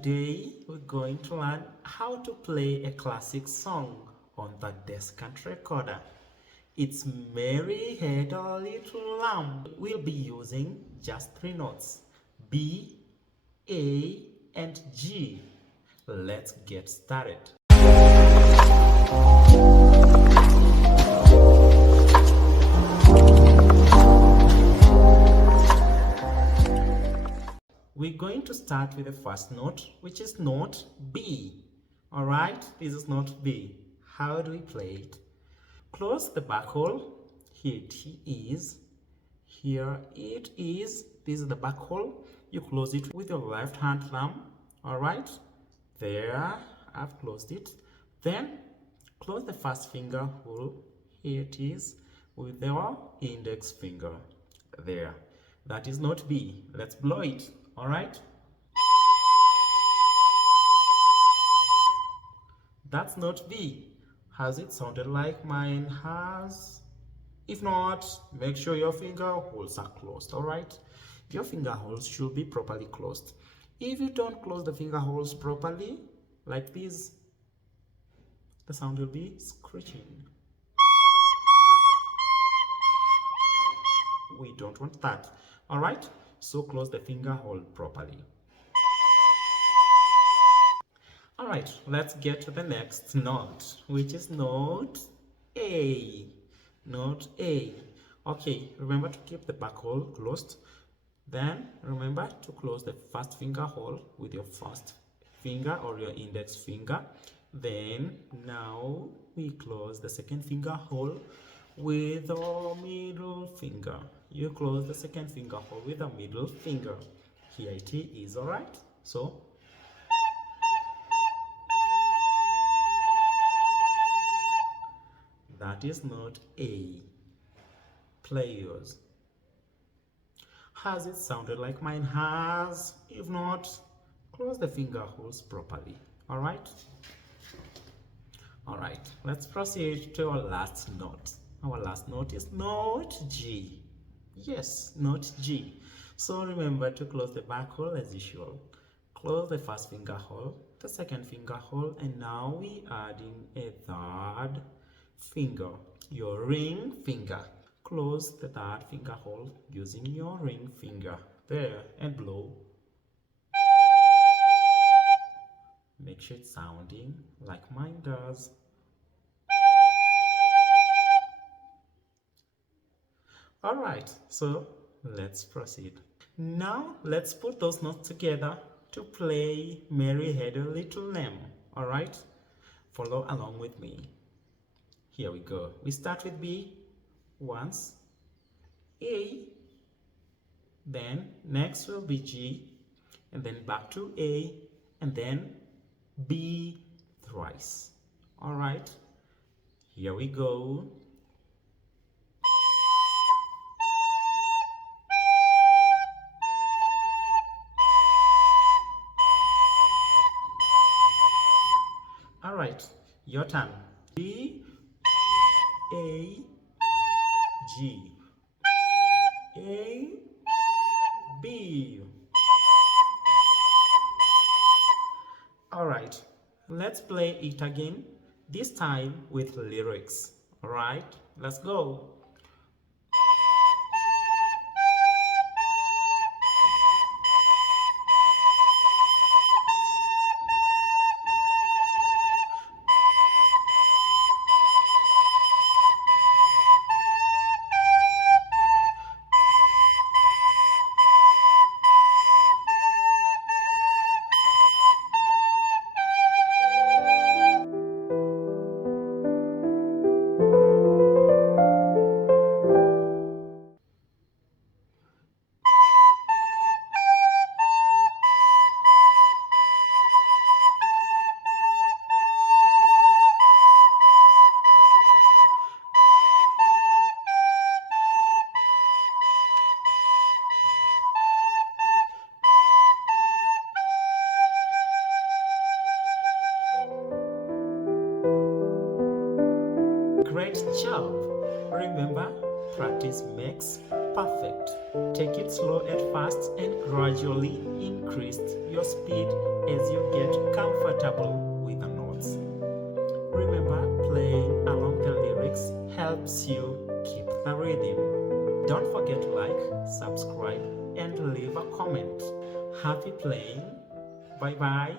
Today we're going to learn how to play a classic song on the descant recorder. It's Mary Had a Little Lamb. We'll be using just three notes: B, A, and G. Let's get started. We're going to start with the first note, which is note B. Alright, this is note B. How do we play it? Close the back hole. Here it is. Here it is. This is the back hole. You close it with your left hand thumb. Alright, there, I've closed it. Then close the first finger hole. Here it is with your index finger. There. That is note B. Let's blow it. All right, that's note B. Has it sounded like mine has? If not, make sure your finger holes are closed. All right, your finger holes should be properly closed. If you don't close the finger holes properly, like this, the sound will be screeching. We don't want that. All right, so close the finger hole properly. All right, let's get to the next note, which is note A. Note A. Okay, remember to keep the back hole closed. Then remember to close the first finger hole with your first finger or your index finger. Then now we close the second finger hole with our middle finger. You close the second finger hole with a middle finger. Here it is. All right, so that is note A. Play yours. Has it sounded like mine has? If not, close the finger holes properly. All right, let's proceed to our last note. Our last note is note G. Yes, note G. So remember to close the back hole as usual. Close the first finger hole, the second finger hole, and now we add in a third finger, your ring finger. Close the third finger hole using your ring finger. There, and blow. Make sure it's sounding like mine does. All right, so let's proceed. Now let's put those notes together to play Mary Had a Little Lamb. All right, follow along with me. Here we go. We start with B once, A, then next will be G, and then back to A, and then B thrice. All right, here we go. All right, your turn. B, A, G, A, B. All right, let's play it again, this time with lyrics. All right, let's go. Great job! Remember, practice makes Perfect. Take it slow at first and gradually increase your speed as you get comfortable with the notes. Remember, playing along the lyrics helps you keep the rhythm. Don't forget to like, subscribe, and leave a comment. Happy playing. Bye bye.